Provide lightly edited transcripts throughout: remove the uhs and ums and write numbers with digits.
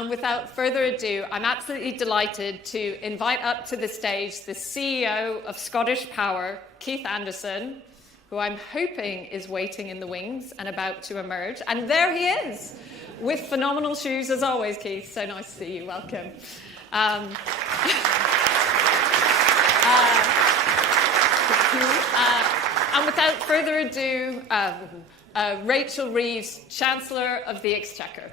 And without further ado, I'm absolutely delighted to invite up to the stage the CEO of Scottish Power, Keith Anderson, who I'm hoping is waiting in the wings and about to emerge. And there he is, with phenomenal shoes as always, Keith. So nice to see you. Welcome. And without further ado, Rachel Reeves, Chancellor of the Exchequer.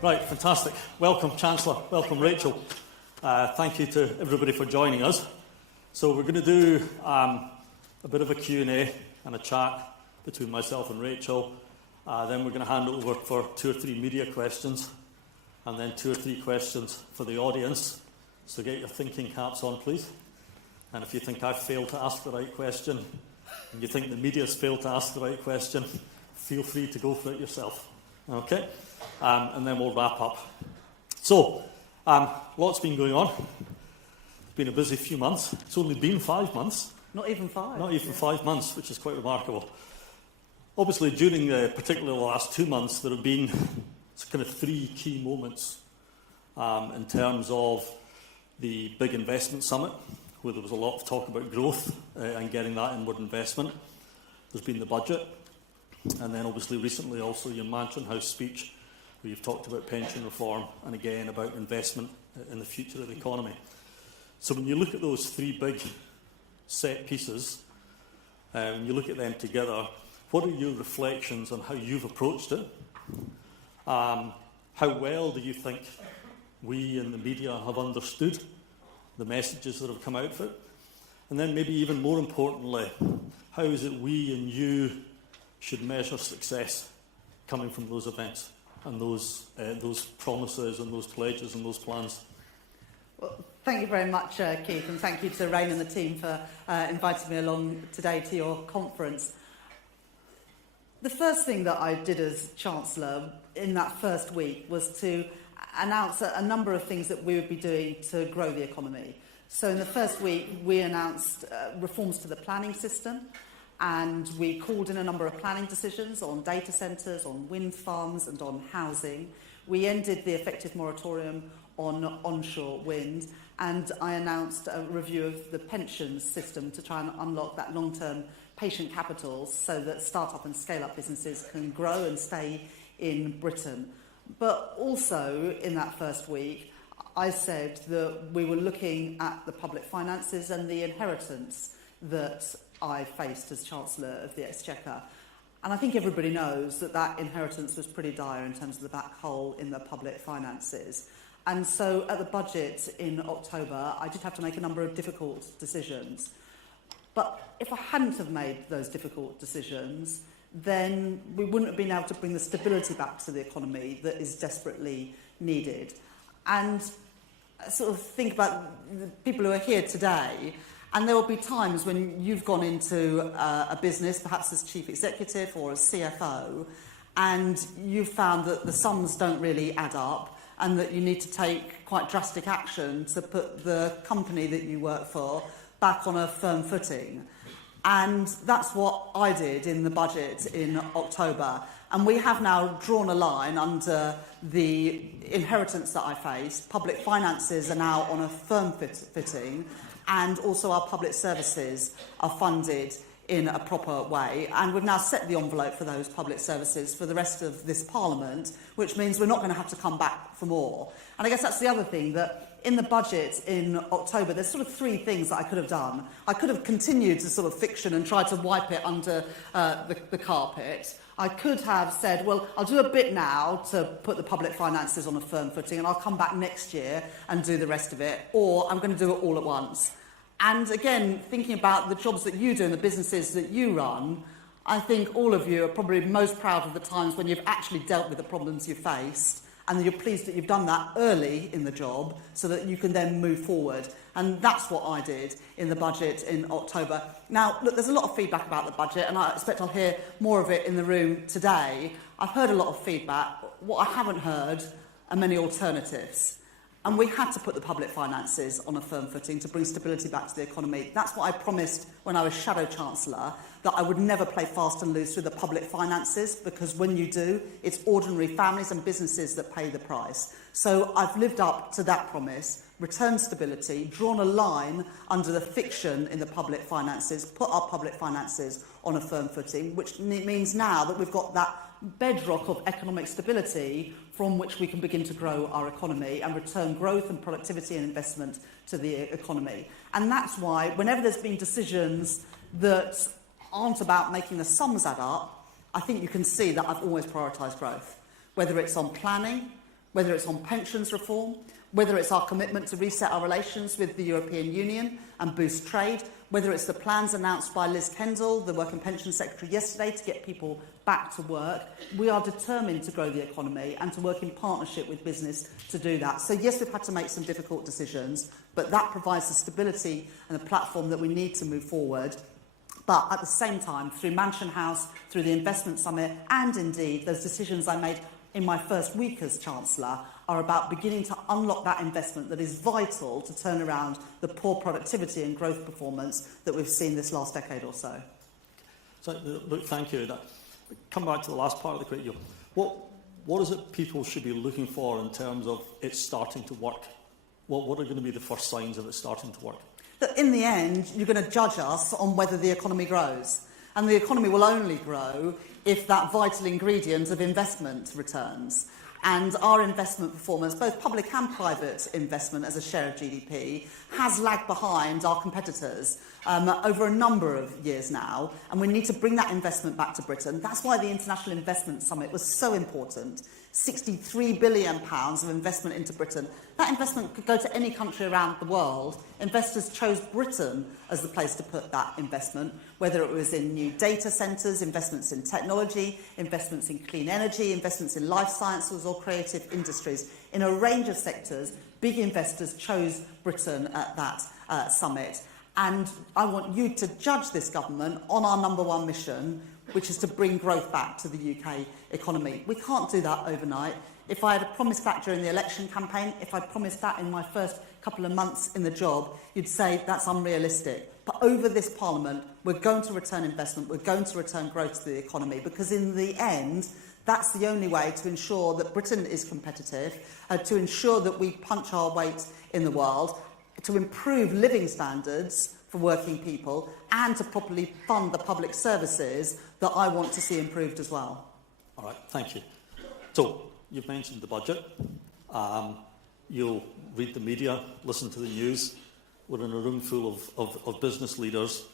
Right, fantastic. Welcome, Chancellor. Welcome, Rachel. Thank you to everybody for joining us. So we're going to do a bit of a Q&A and a chat between myself and Rachel. Then we're going to hand it over for 2 or 3 media questions, and then 2 or 3 questions for the audience. So get your thinking caps on, please. And if you think I've failed to ask the right question, and you think the media's failed to ask the right question, feel free to go for it yourself. Okay? And then we'll wrap up. So, lots been going on. It's been a busy few months. It's only been 5 months. Not even 5. Not even 5 months, which is quite remarkable. Obviously, during particularly the last 2 months, there have been kind of 3 key moments in terms of the big investment summit, where there was a lot of talk about growth and getting that inward investment. There's been the budget. And then obviously recently also your Mansion House speech, where you've talked about pension reform and again about investment in the future of the economy. So when you look at those 3 big set pieces, and you look at them together, what are your reflections on how you've approached it? How well do you think we in the media have understood the messages that have come out of it? And then maybe even more importantly, how is it we and you should measure success coming from those events and those promises and those pledges and those plans? Well, thank you very much, Keith, and thank you to Rain and the team for inviting me along today to your conference. The first thing that I did as Chancellor in that first week was to announce a number of things that we would be doing to grow the economy. So in the first week, we announced reforms to the planning system, and we called in a number of planning decisions on data centres, on wind farms and on housing. We ended the effective moratorium on onshore wind, and I announced a review of the pensions system to try and unlock that long-term patient capital so that start-up and scale-up businesses can grow and stay in Britain. But also in that first week, I said that we were looking at the public finances and the inheritance that I faced as Chancellor of the Exchequer. And I think everybody knows that that inheritance was pretty dire in terms of the black hole in the public finances. And so at the budget in October, I did have to make a number of difficult decisions. But if I hadn't have made those difficult decisions, then we wouldn't have been able to bring the stability back to the economy that is desperately needed. And I sort of think about the people who are here today, and there will be times when you've gone into a business, perhaps as chief executive or as CFO, and you've found that the sums don't really add up and that you need to take quite drastic action to put the company that you work for back on a firm footing. And that's what I did in the budget in October. And we have now drawn a line under the inheritance that I faced. Public finances are now on a firm footing, and also our public services are funded in a proper way. And we've now set the envelope for those public services for the rest of this Parliament, which means we're not going to have to come back for more. And I guess that's the other thing, that in the budget in October, there's sort of 3 things that I could have done. I could have continued to sort of fiction and try to wipe it under the carpet. I could have said, well, I'll do a bit now to put the public finances on a firm footing, and I'll come back next year and do the rest of it, or I'm going to do it all at once. And again, thinking about the jobs that you do and the businesses that you run, I think all of you are probably most proud of the times when you've actually dealt with the problems you faced, and you're pleased that you've done that early in the job so that you can then move forward. And that's what I did in the budget in October. Now, look, there's a lot of feedback about the budget, and I expect I'll hear more of it in the room today. I've heard a lot of feedback. What I haven't heard and many alternatives. And we had to put the public finances on a firm footing to bring stability back to the economy. That's what I promised when I was Shadow Chancellor, that I would never play fast and loose with the public finances, because when you do, it's ordinary families and businesses that pay the price. So I've lived up to that promise, returned stability, drawn a line under the fiction in the public finances, put our public finances on a firm footing, which means now that we've got that bedrock of economic stability from which we can begin to grow our economy and return growth and productivity and investment to the economy. And that's why whenever there's been decisions that aren't about making the sums add up, I think you can see that I've always prioritised growth. Whether it's on planning, whether it's on pensions reform, whether it's our commitment to reset our relations with the European Union and boost trade, whether it's the plans announced by Liz Kendall, the Work and Pensions Secretary, yesterday to get people back to work, we are determined to grow the economy and to work in partnership with business to do that. So yes, we've had to make some difficult decisions, but that provides the stability and the platform that we need to move forward. But at the same time, through Mansion House, through the Investment Summit, and indeed those decisions I made in my first week as Chancellor, are about beginning to unlock that investment that is vital to turn around the poor productivity and growth performance that we've seen this last decade or so. So, look, thank you. Come back to the last part of the question. What is it people should be looking for in terms of it starting to work? What are going to be the first signs of it starting to work? That in the end, you're going to judge us on whether the economy grows. And the economy will only grow if that vital ingredient of investment returns. And our investment performance, both public and private investment as a share of GDP, has lagged behind our competitors over a number of years now. And we need to bring that investment back to Britain. That's why the International Investment Summit was so important. £63 billion of investment into Britain. That investment could go to any country around the world. Investors chose Britain as the place to put that investment, whether it was in new data centres, investments in technology, investments in clean energy, investments in life sciences or creative industries. In a range of sectors, big investors chose Britain at that summit. And I want you to judge this government on our number one mission, which is to bring growth back to the UK economy. We can't do that overnight. If I had promised that during the election campaign, if I promised that in my first couple of months in the job, you'd say that's unrealistic. But over this Parliament, we're going to return investment, we're going to return growth to the economy, because in the end, that's the only way to ensure that Britain is competitive, to ensure that we punch our weight in the world, to improve living standards for working people, and to properly fund the public services that I want to see improved as well. All right, thank you. So, you've mentioned the budget. You'll read the media, listen to the news. We're in a room full of business leaders,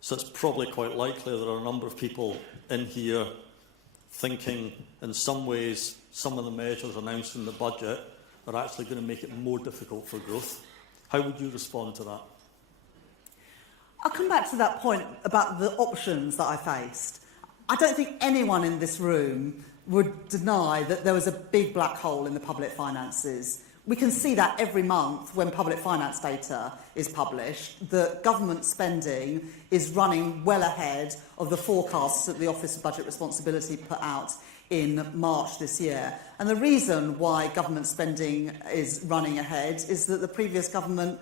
so it's probably quite likely there are a number of people in here thinking in some ways some of the measures announced in the budget are actually going to make it more difficult for growth. How would you respond to that? I'll come back to that point about the options that I faced. I don't think anyone in this room would deny that there was a big black hole in the public finances. We can see that every month when public finance data is published, that government spending is running well ahead of the forecasts that the Office of Budget Responsibility put out in March this year. And the reason why government spending is running ahead is that the previous government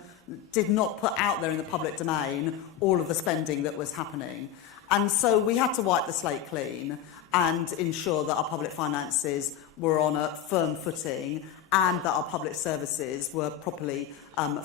did not put out there in the public domain all of the spending that was happening. And so we had to wipe the slate clean and ensure that our public finances were on a firm footing and that our public services were properly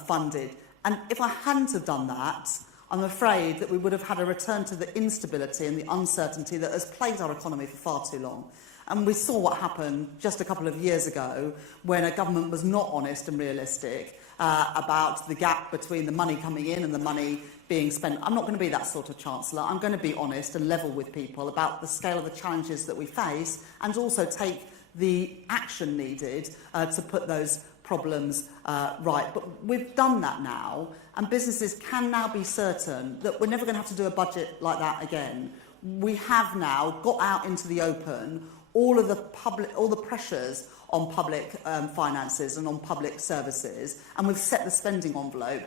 funded. And if I hadn't have done that, I'm afraid that we would have had a return to the instability and the uncertainty that has plagued our economy for far too long. And we saw what happened just a couple of years ago when a government was not honest and realistic about the gap between the money coming in and the money being spent. I'm not going to be that sort of Chancellor. I'm going to be honest and level with people about the scale of the challenges that we face and also take the action needed to put those problems right. But we've done that now, and businesses can now be certain that we're never going to have to do a budget like that again. We have now got out into the open all the pressures on public finances and on public services, and we've set the spending envelope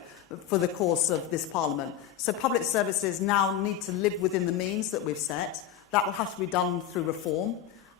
for the course of this Parliament. So public services now need to live within the means that we've set. That will have to be done through reform.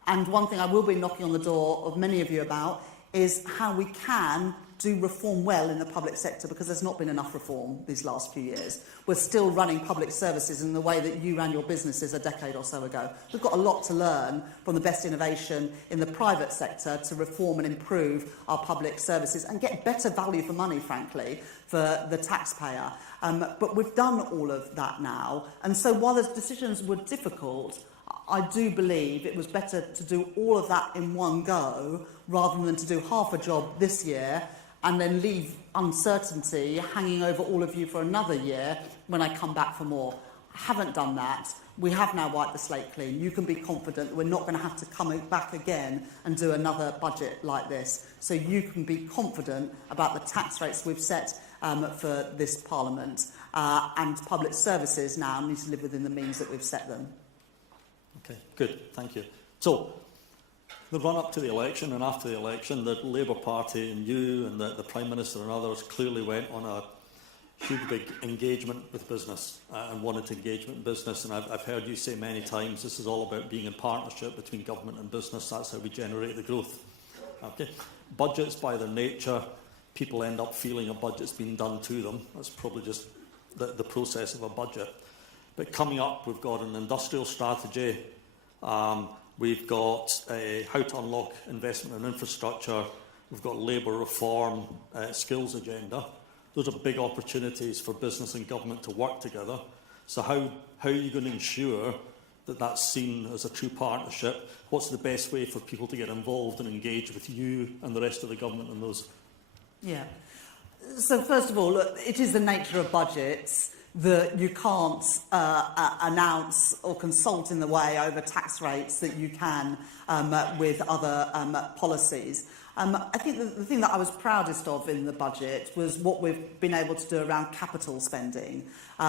And one thing I will be knocking on the door of many of you about is how we can do reform well in the public sector, because there's not been enough reform these last few years. We're still running public services in the way that you ran your businesses a decade or so ago. We've got a lot to learn from the best innovation in the private sector to reform and improve our public services and get better value for money, frankly, for the taxpayer. But we've done all of that now. And so while those decisions were difficult, I do believe it was better to do all of that in one go rather than to do half a job this year and then leave uncertainty hanging over all of you for another year when I come back for more. I haven't done that. We have now wiped the slate clean. You can be confident that we're not going to have to come back again and do another budget like this. So you can be confident about the tax rates we've set for this Parliament. And public services now need to live within the means that we've set them. Okay, good, thank you. So, the run-up to the election and after the election, the Labour Party and you and the Prime Minister and others clearly went on a huge big engagement with business and wanted to engagement in business. And I've heard you say many times this is all about being in partnership between government and business. That's how we generate the growth. Okay. Budgets, by their nature, people end up feeling a budget's been done to them. That's probably just the process of a budget. But coming up, we've got an industrial strategy. We've got how to unlock investment in infrastructure. We've got labour reform, skills agenda. Those are big opportunities for business and government to work together. So how are you going to ensure that that's seen as a true partnership? What's the best way for people to get involved and engage with you and the rest of the government in those? Yeah. So first of all, look, it is the nature of budgets that you can't announce or consult in the way over tax rates that you can with other policies. I think the thing that I was proudest of in the budget was what we've been able to do around capital spending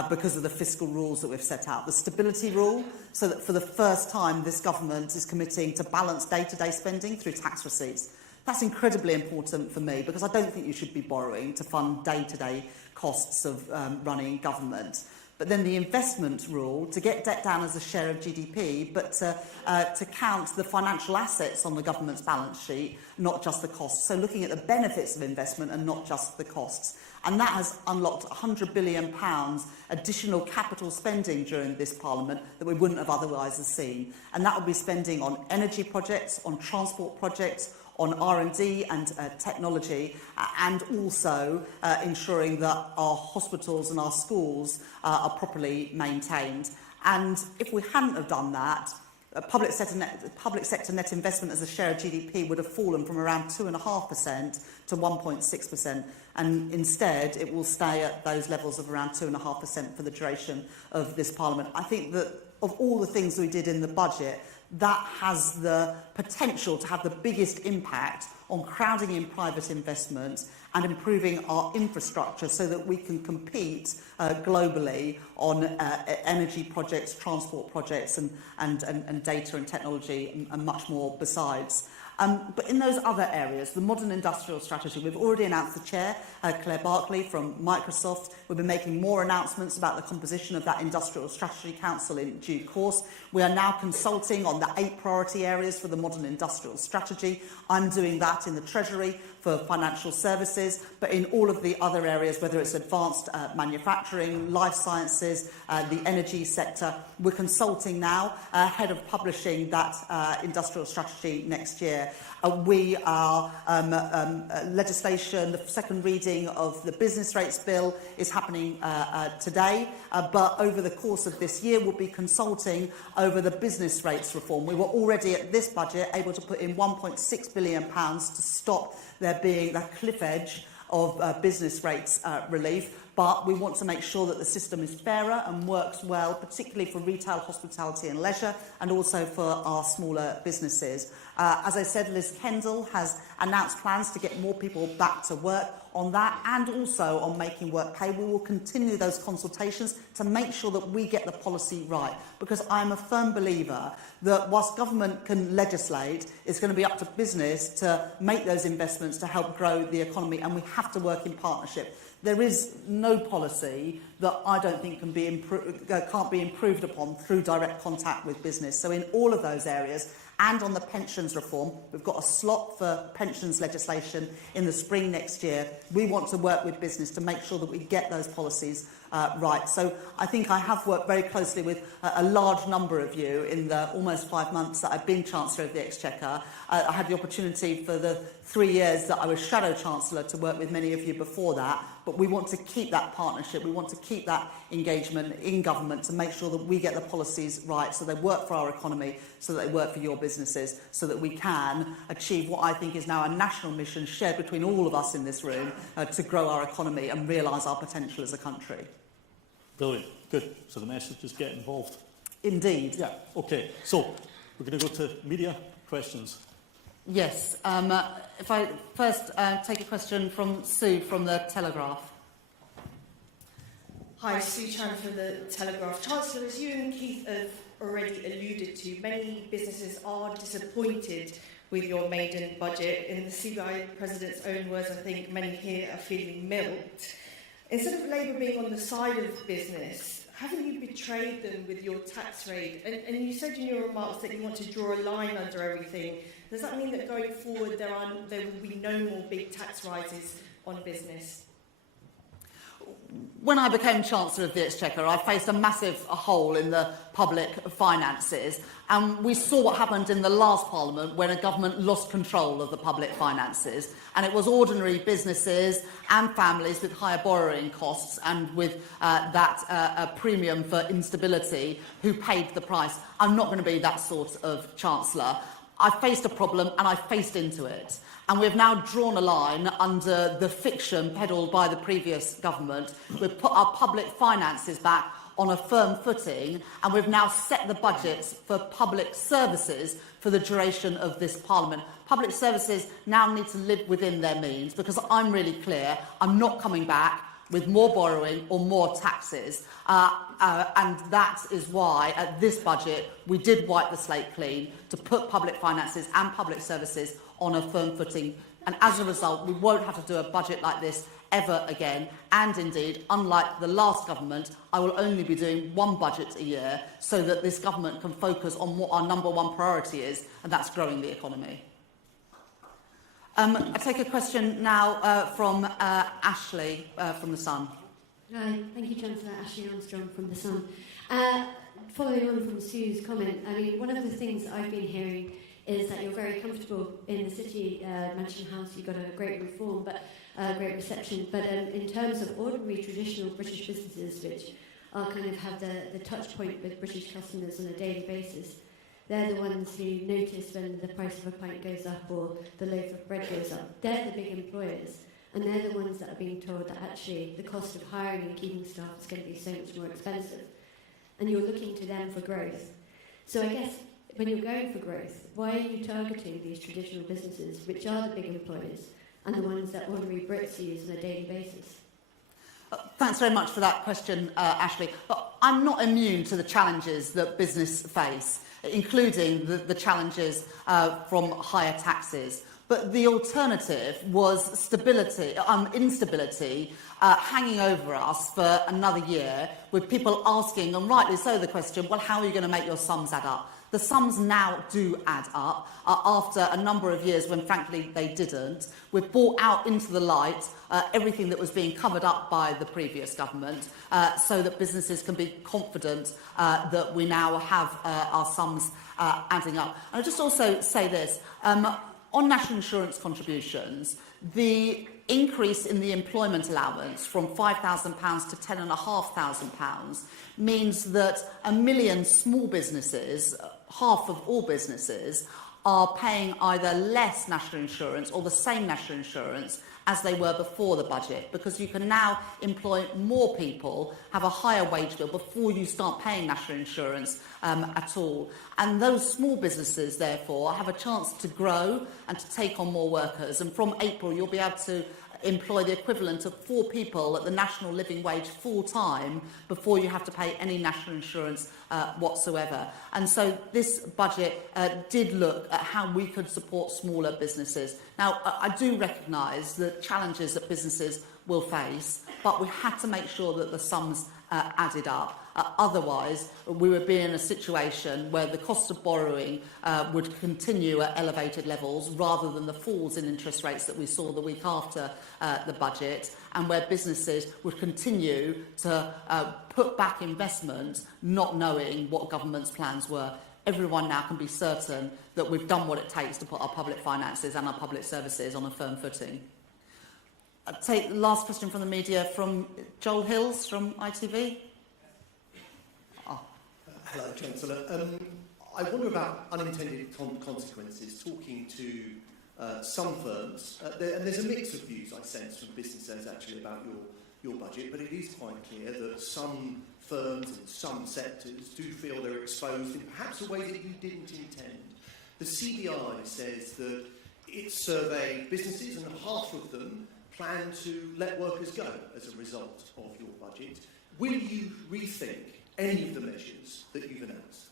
because of the fiscal rules that we've set out. The stability rule, so that for the first time this government is committing to balance day-to-day spending through tax receipts. That's incredibly important for me because I don't think you should be borrowing to fund day-to-day costs of running government. But then the investment rule, to get debt down as a share of GDP, but to count the financial assets on the government's balance sheet, not just the costs. So looking at the benefits of investment and not just the costs. And that has unlocked £100 billion additional capital spending during this Parliament that we wouldn't have otherwise seen. And that will be spending on energy projects, on transport projects, on R&D and technology, and also ensuring that our hospitals and our schools are properly maintained. And if we hadn't have done that, public sector net investment as a share of GDP would have fallen from around 2.5% to 1.6%. And instead, it will stay at those levels of around 2.5% for the duration of this Parliament. I think that of all the things we did in the budget, that has the potential to have the biggest impact on crowding in private investment and improving our infrastructure so that we can compete globally on energy projects, transport projects and data and technology and much more besides. But in those other areas, the modern industrial strategy, we've already announced the chair, Claire Barkley from Microsoft. We've been making more announcements about the composition of that Industrial Strategy Council in due course. We are now consulting on the 8 priority areas for the modern industrial strategy. I'm doing that in the Treasury for financial services, but in all of the other areas, whether it's advanced manufacturing, life sciences, the energy sector, we're consulting now ahead of publishing that industrial strategy next year. We are legislation, the second reading of the business rates bill is happening today, but over the course of this year we'll be consulting over the business rates reform. We were already at this budget able to put in £1.6 billion to stop there being that cliff edge of business rates relief. But we want to make sure that the system is fairer and works well, particularly for retail, hospitality and leisure, and also for our smaller businesses. As I said, Liz Kendall has announced plans to get more people back to work on that and also on making work pay. We will continue those consultations to make sure that we get the policy right, because I'm a firm believer that whilst government can legislate, it's going to be up to business to make those investments to help grow the economy, and we have to work in partnership. There is no policy that I don't think can't be improved upon through direct contact with business. So in all of those areas, And on the pensions reform, we've got a slot for pensions legislation in the spring next year. We want to work with business to make sure that we get those policies right. So I think I have worked very closely with a large number of you in the almost 5 months that I've been Chancellor of the Exchequer. I had the opportunity for the 3 years that I was Shadow Chancellor to work with many of you before that. But we want to keep that partnership, we want to keep that engagement in government to make sure that we get the policies right so they work for our economy, so that they work for your businesses, so that we can achieve what I think is now a national mission shared between all of us in this room to grow our economy and realise our potential as a country. Brilliant. Good. So the message is get involved. Indeed. Yeah. Okay. So we're going to go to media questions. Yes. If I first take a question from Sue from the Telegraph. Hi, Sue Chan from the Telegraph. Chancellor, as you and Keith have already alluded to, many businesses are disappointed with your maiden budget. In the CBI President's own words, I think many here are feeling milked. Instead of Labour being on the side of business, haven't you betrayed them with your tax rate? And you said in your remarks that you want to draw a line under everything. Does that mean that going forward there will be no more big tax rises on business? When I became Chancellor of the Exchequer, I faced a massive hole in the public finances, and we saw what happened in the last Parliament when a government lost control of the public finances, and it was ordinary businesses and families with higher borrowing costs and with that premium for instability who paid the price. I'm not going to be that sort of Chancellor. I faced a problem and I faced into it. And we've now drawn a line under the fiction peddled by the previous government. We've put our public finances back on a firm footing, and we've now set the budgets for public services for the duration of this Parliament. Public services now need to live within their means, because I'm really clear, I'm not coming back with more borrowing or more taxes. And that is why, at this budget, we did wipe the slate clean to put public finances and public services on a firm footing. And as a result, we won't have to do a budget like this ever again. And indeed, unlike the last government, I will only be doing one budget a year so that this government can focus on what our number one priority is, and that's growing the economy. I take a question now from Ashley from The Sun. Hi, thank you, Chancellor. Ashley Armstrong from The Sun. Following on from Sue's comment, I mean, one of the things I've been hearing is that you're very comfortable in the City Mansion House. You've got a great reform, but great reception. But in terms of ordinary, traditional British businesses, which are kind of have the touch point with British customers on a daily basis, they're the ones who notice when the price of a pint goes up or the loaf of bread goes up. They're the big employers, and they're the ones that are being told that actually the cost of hiring and keeping staff is going to be so much more expensive. And you're looking to them for growth. So I guess when you're going for growth, why are you targeting these traditional businesses, which are the big employers, and the ones that ordinary Brits use on a daily basis? Thanks very much for that question, Ashley. But I'm not immune to the challenges that business face, including the challenges from higher taxes. But the alternative was instability hanging over us for another year, with people asking, and rightly so, the question, well, how are you going to make your sums add up? The sums now do add up after a number of years when, frankly, they didn't. We've brought out into the light everything that was being covered up by the previous government so that businesses can be confident that we now have our sums adding up. And I'll just also say this. On national insurance contributions, the increase in the employment allowance from £5,000 to £10,500 means that 1 million small businesses, half of all businesses, are paying either less national insurance or the same national insurance as they were before the budget, because you can now employ more people, have a higher wage bill before you start paying national insurance at all. And those small businesses, therefore, have a chance to grow and to take on more workers. And from April, you'll be able to employ the equivalent of 4 people at the national living wage full-time before you have to pay any national insurance whatsoever. And so this budget did look at how we could support smaller businesses. Now, I do recognise the challenges that businesses will face, but we had to make sure that the sums added up. Otherwise, we would be in a situation where the cost of borrowing would continue at elevated levels rather than the falls in interest rates that we saw the week after the budget, and where businesses would continue to put back investment not knowing what government's plans were. Everyone now can be certain that we've done what it takes to put our public finances and our public services on a firm footing. I'll take the last question from the media from Joel Hills from ITV. Hello, Chancellor. I wonder about unintended consequences. Talking to some firms, and there's a mix of views I sense from businesses actually about your budget, but it is quite clear that some firms in some sectors do feel they're exposed in perhaps a way that you didn't intend. The CBI says that it surveyed businesses and half of them plan to let workers go as a result of your budget. Will you rethink any of the measures that you've announced?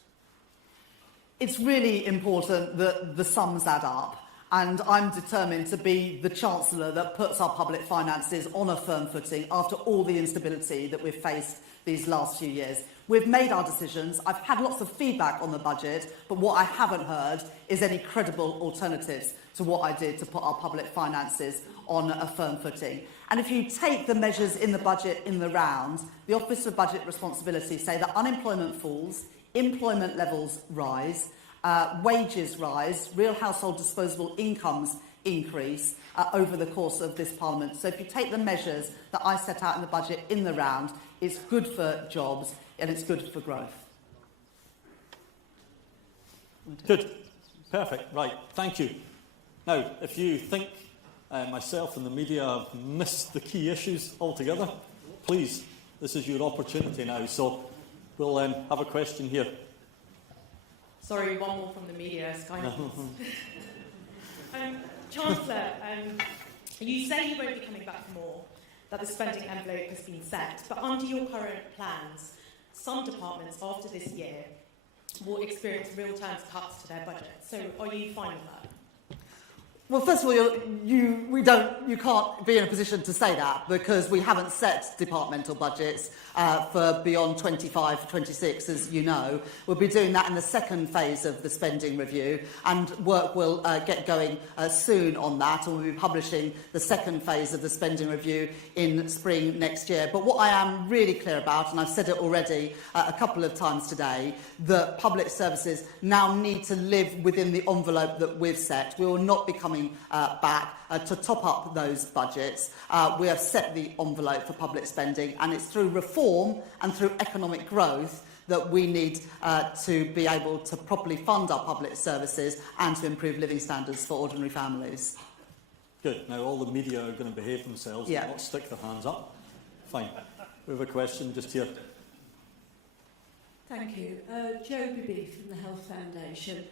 It's really important that the sums add up, and I'm determined to be the Chancellor that puts our public finances on a firm footing after all the instability that we've faced these last few years. We've made our decisions. I've had lots of feedback on the budget, but what I haven't heard is any credible alternatives to what I did to put our public finances on a firm footing. And if you take the measures in the budget in the round, the Office of Budget Responsibility say that unemployment falls, employment levels rise, wages rise, real household disposable incomes increase over the course of this Parliament. So if you take the measures that I set out in the budget in the round, it's good for jobs and it's good for growth. Good. Perfect. Right. Thank you. Now, if you think myself and the media have missed the key issues altogether, please, this is your opportunity now. So we'll have a question here. Sorry, one more from the media. Chancellor, you say you won't be coming back for more, that the spending envelope has been set, but under your current plans, some departments after this year will experience real terms cuts to their budget. So are you fine with that? Well, first of all, you can't be in a position to say that because we haven't set departmental budgets for beyond 25-26, as you know. We'll be doing that in the second phase of the spending review, and work will get going soon on that, and we'll be publishing the second phase of the spending review in spring next year. But what I am really clear about, and I've said it already a couple of times today, that public services now need to live within the envelope that we've set. We will not be coming back to top up those budgets. We have set the envelope for public spending, and it's through reform and through economic growth that we need to be able to properly fund our public services and to improve living standards for ordinary families. Good. Now all the media are going to behave themselves and not stick their hands up. Fine. We have a question just here. Thank you. Jo Bibby from the Health Foundation.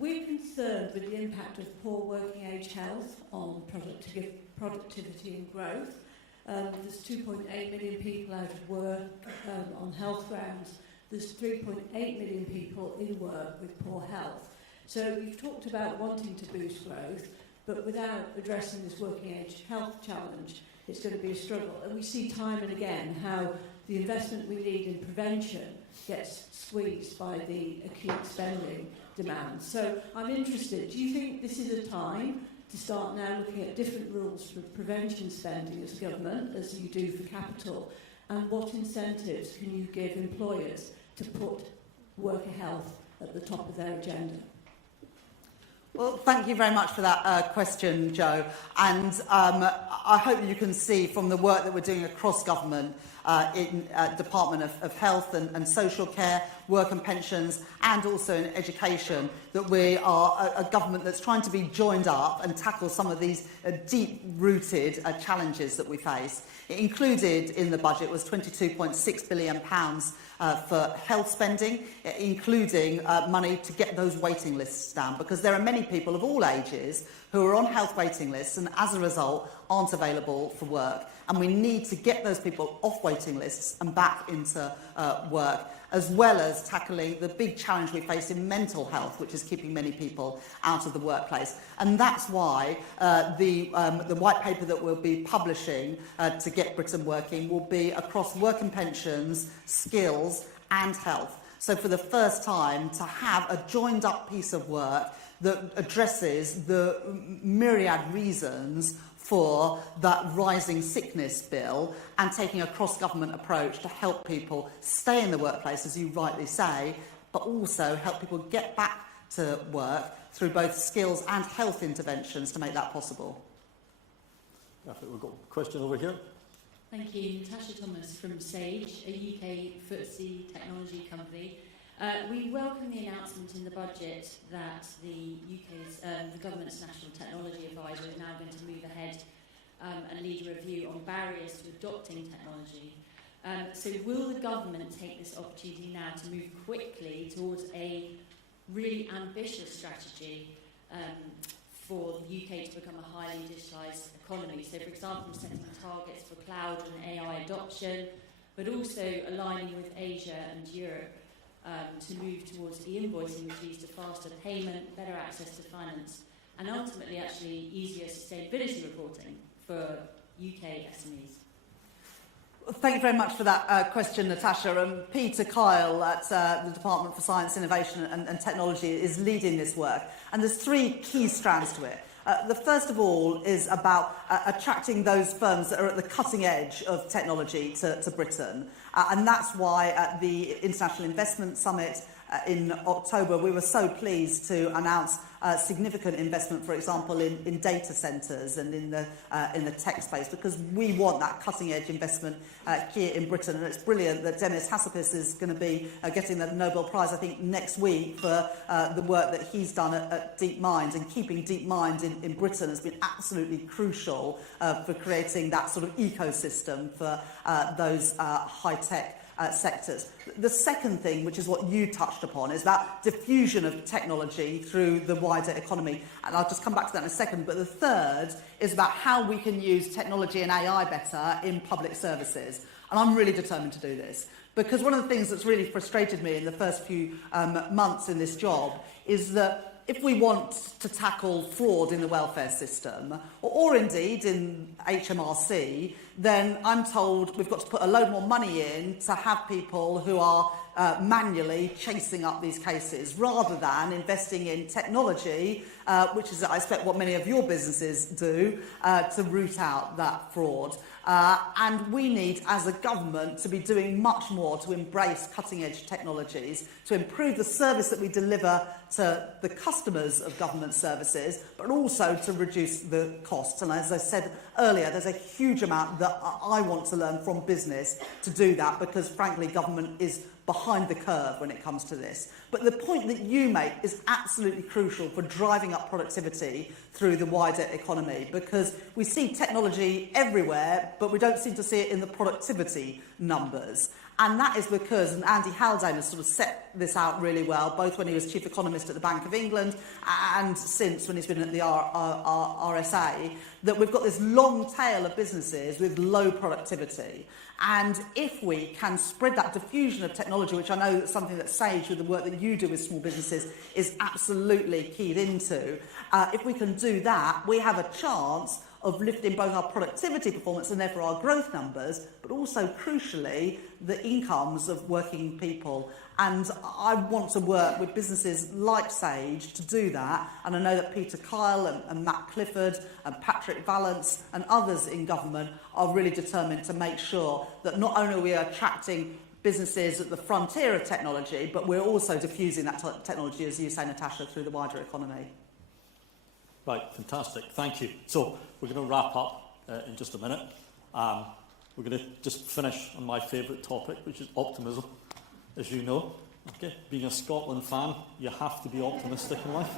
We're concerned with the impact of poor working age health on productivity and growth. There's 2.8 million people out of work on health grounds. There's 3.8 million people in work with poor health. So you've talked about wanting to boost growth, but without addressing this working age health challenge, it's going to be a struggle. And we see time and again how the investment we need in prevention gets squeezed by the acute spending demands. So I'm interested, do you think this is a time to start now looking at different rules for prevention spending as government, as you do for capital, and what incentives can you give employers to put worker health at the top of their agenda? Well, thank you very much for that question, Jo. And I hope you can see from the work that we're doing across government in Department of Health and Social Care, Work and Pensions, and also in education, that we are a government that's trying to be joined up and tackle some of these deep-rooted challenges that we face. Included in the budget was £22.6 billion for health spending, including money to get those waiting lists down, because there are many people of all ages who are on health waiting lists and as a result aren't available for work. And we need to get those people off waiting lists and back into work. as well as tackling the big challenge we face in mental health, which is keeping many people out of the workplace. And that's why the white paper that we'll be publishing to get Britain working will be across work and pensions, skills and health. So for the first time, to have a joined up piece of work that addresses the myriad reasons for that rising sickness bill and taking a cross-government approach to help people stay in the workplace, as you rightly say, but also help people get back to work through both skills and health interventions to make that possible. We've got a question over here. Thank you. Natasha Thomas from Sage, a UK FTSE technology company. We welcome the announcement in the budget that the government's National Technology Advisor is now going to move ahead and lead a review on barriers to adopting technology. So will the government take this opportunity now to move quickly towards a really ambitious strategy for the UK to become a highly digitalised economy? So, for example, setting targets for cloud and AI adoption, but also aligning with Asia and Europe to move towards e-invoicing, which leads to faster payment, better access to finance, and ultimately actually easier sustainability reporting for UK SMEs. Thank you very much for that question, Natasha. And Peter Kyle at the Department for Science, Innovation and Technology is leading this work. And there's three key strands to it. The first of all is about attracting those firms that are at the cutting edge of technology to Britain. And that's why at the International Investment Summit in October, we were so pleased to announce significant investment, for example, in data centres and in the tech space, because we want that cutting-edge investment here in Britain. And it's brilliant that Demis Hassabis is going to be getting the Nobel Prize, I think, next week for the work that he's done at DeepMind. And keeping DeepMind in Britain has been absolutely crucial for creating that sort of ecosystem for those high-tech sectors. The second thing, which is what you touched upon, is about diffusion of technology through the wider economy. And I'll just come back to that in a second. But the third is about how we can use technology and AI better in public services. And I'm really determined to do this. Because one of the things that's really frustrated me in the first few months in this job is that if we want to tackle fraud in the welfare system, or indeed in HMRC, then I'm told we've got to put a load more money in to have people who are manually chasing up these cases, rather than investing in technology, which is, I expect, what many of your businesses do, to root out that fraud. And we need, as a government, to be doing much more to embrace cutting-edge technologies, to improve the service that we deliver to the customers of government services, but also to reduce the costs. And as I said earlier, there's a huge amount that I want to learn from business to do that, because, frankly, government is behind the curve when it comes to this. But the point that you make is absolutely crucial for driving up productivity through the wider economy, because we see technology everywhere, but we don't seem to see it in the productivity numbers. And that is because, and Andy Haldane has sort of set this out really well, both when he was chief economist at the Bank of England and since when he's been at the RSA, that we've got this long tail of businesses with low productivity. And if we can spread that diffusion of technology, which I know is something that Sage, with the work that you do with small businesses, is absolutely keyed into, if we can do that, we have a chance of lifting both our productivity performance and therefore our growth numbers, but also, crucially, the incomes of working people. And I want to work with businesses like Sage to do that. And I know that Peter Kyle and Matt Clifford and Patrick Vallance and others in government are really determined to make sure that not only are we attracting businesses at the frontier of technology, but we're also diffusing that technology, as you say, Natasha, through the wider economy. Right, fantastic. Thank you. So we're going to wrap up in just a minute. We're going to just finish on my favourite topic, which is optimism, as you know. Okay, being a Scotland fan, you have to be optimistic in life.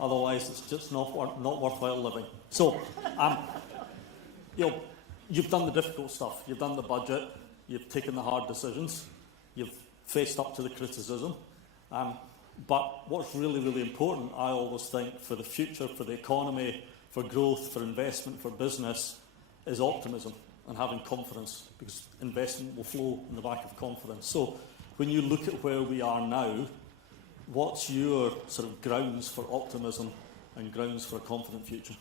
Otherwise, it's just not worthwhile living. So, you've done the difficult stuff. You've done the budget. You've taken the hard decisions. You've faced up to the criticism. But what's really, really important, I always think, for the future, for the economy, for growth, for investment, for business, is optimism and having confidence, because investment will flow in the back of confidence. So when you look at where we are now, what's your sort of grounds for optimism and grounds for a confident future?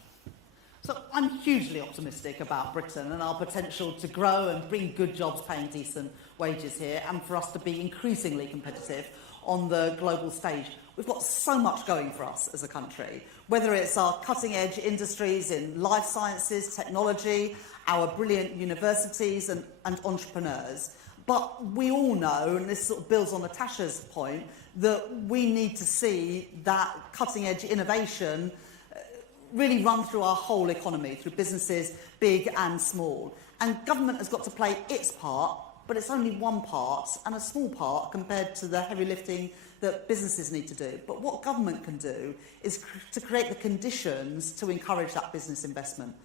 So I'm hugely optimistic about Britain and our potential to grow and bring good jobs paying decent wages here, and for us to be increasingly competitive on the global stage. We've got so much going for us as a country, whether it's our cutting-edge industries in life sciences, technology, our brilliant universities and entrepreneurs. But we all know, and this sort of builds on Natasha's point, that we need to see that cutting-edge innovation really run through our whole economy, through businesses big and small. And government has got to play its part, but it's only one part, and a small part compared to the heavy lifting that businesses need to do. But what government can do is to create the conditions to encourage that business investment.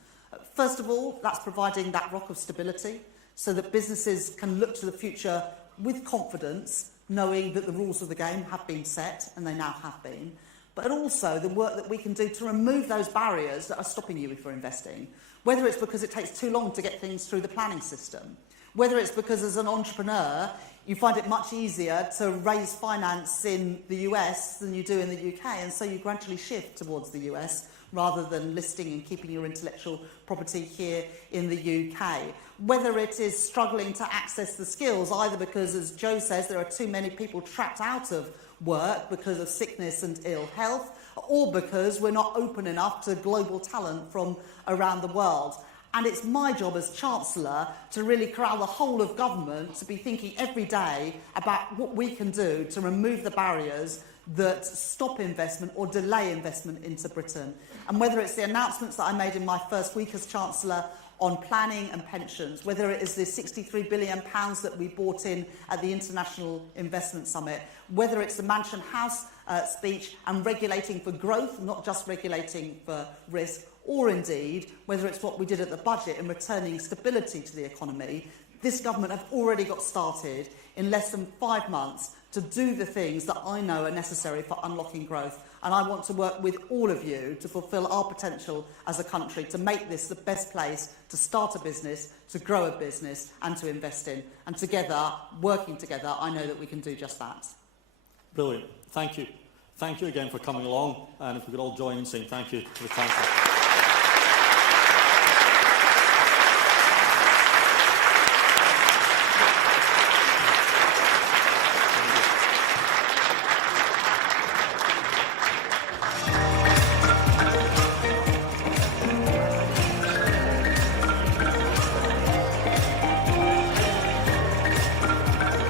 First of all, that's providing that rock of stability so that businesses can look to the future with confidence, knowing that the rules of the game have been set, and they now have been. But also the work that we can do to remove those barriers that are stopping you from investing, whether it's because it takes too long to get things through the planning system, whether it's because as an entrepreneur you find it much easier to raise finance in the US than you do in the UK, and so you gradually shift towards the US rather than listing and keeping your intellectual property here in the UK. Whether it is struggling to access the skills, either because, as Joe says, there are too many people trapped out of work because of sickness and ill health, or because we're not open enough to global talent from around the world. And it's my job as Chancellor to really corral the whole of government to be thinking every day about what we can do to remove the barriers that stop investment or delay investment into Britain. And whether it's the announcements that I made in my first week as Chancellor on planning and pensions, whether it is the £63 billion that we brought in at the International Investment Summit, whether it's the Mansion House speech and regulating for growth, not just regulating for risk, or indeed whether it's what we did at the budget in returning stability to the economy, this government have already got started in less than 5 months to do the things that I know are necessary for unlocking growth. And I want to work with all of you to fulfil our potential as a country to make this the best place to start a business, to grow a business and to invest in. And together, working together, I know that we can do just that. Brilliant. Thank you. Thank you again for coming along. And if we could all join in saying thank you to the Chancellor.